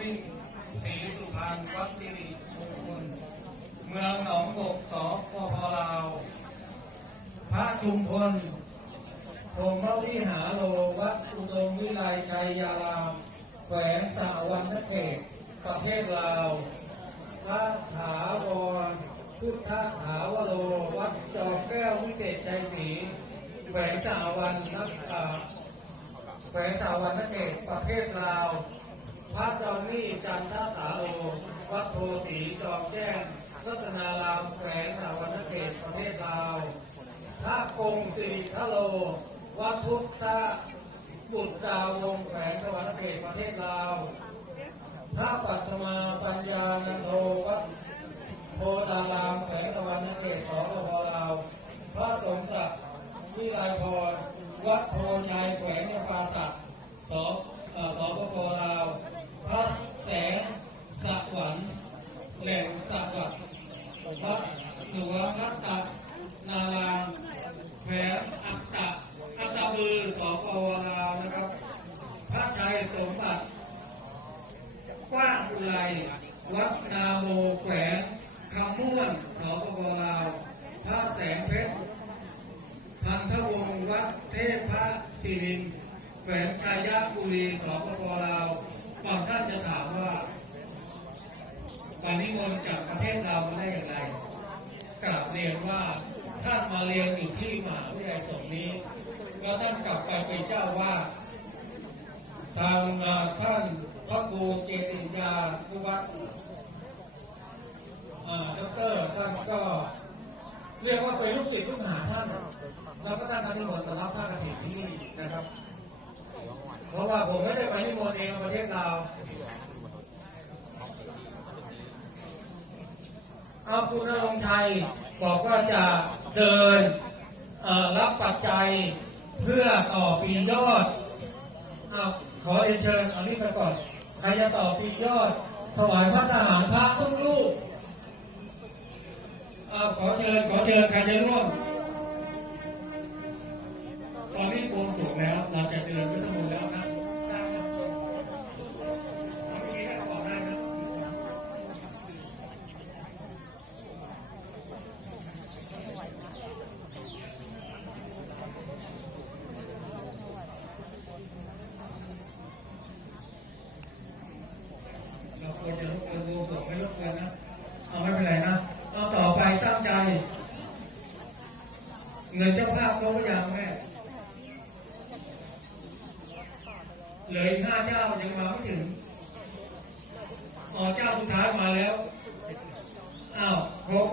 วิ่งศรีสุพรรณวัชริมงคลเมืองหนองบกสปพลาว พระชุมพลพรมเล่าวิหาโลวัดอุดมวิไลชัยยารามแขวงสาวันตะเขตประเทศลาว พระถาวร พุทธถาวโลวัดจอแก้ววิเศษชัยศรีแขวงสาวันนักแขวงสาวันนเขตประเทศลาว พระจอมนี่จันทสาโลวัดโพสีจอมแจ้งรัตนารามแขวงสาวันเขตประเทศลาว พระกงสิริทโล วัดพุทธบุตรดาววงแขวงสวรรณเขตประเทศลาว พระปัตมาปัญญานันโทวัดโพดารามแขวงสวรรณเขตสปปลาว พระสมศักดิ์วิไลพร วัดโพชัยแขวงยปาสักสเอ่อสปปลาว พระแสงสวรรค์แหล่งสวัสดิ์ พระหลวงรัต นารามแขวงอัตตะอัตตบือสปวลาวนะครับ พระชัยสมบัติกว้างอุไรวัดนาโมแขวงคำม่วนสปปลาว พระแสงเพชรพันธวงศ์วัดเทพพระศิรินแขวงชายะบุรีสปปลาวบางท่านจะถามว่าปานิมนต์จากประเทศเรามาได้อย่างไรกราบเรียนว่า ท่านมาเรียนอยู่ที่มหาวิทยาลัยสงนี้ แล้วท่านกลับไปเป็นเจ้าวาดทางอ่าท่านพระครูเจติยาผู้วัดอ่าดอกเตอรท่านก็เรียกว่าเป็นลูกศิษย์ลูกหาท่าน แล้วก็ท่านก็นิมนต์มารับผ้ากฐินที่นี่นะครับ เพราะว่าผมไม่ได้ไปนิมนต์เองประเทศลาว พระคุณนรงชัยบอกว่าจะเดินรับปัจจัยเพื่อต่อปียอดอขอเรียนเชิญเอานี้ไปก่อน ใครจะต่อปียอด ถวายพระทหารพระทุกลูก กวนนะเอาไม่เป็นไรนะเอาต่อไปตั้งใจ เงินเจ้าภาพเขาก็ยังแม่เหลืออีกห้าเจ้ายังมาไม่ถึงอ๋อเจ้าสุดท้ายมาแล้วอ้าวครบ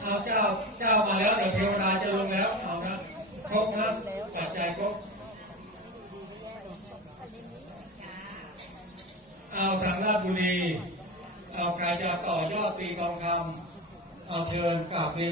เอาเจ้าเจ้ามาแล้วเดี๋ยวเทวดาจะลงแล้วเอานะครบนะปัจจัยครบเอาทำราชบุรีเอาการจะต่อยอดตีทองคำเอาเชิญฝากเรียน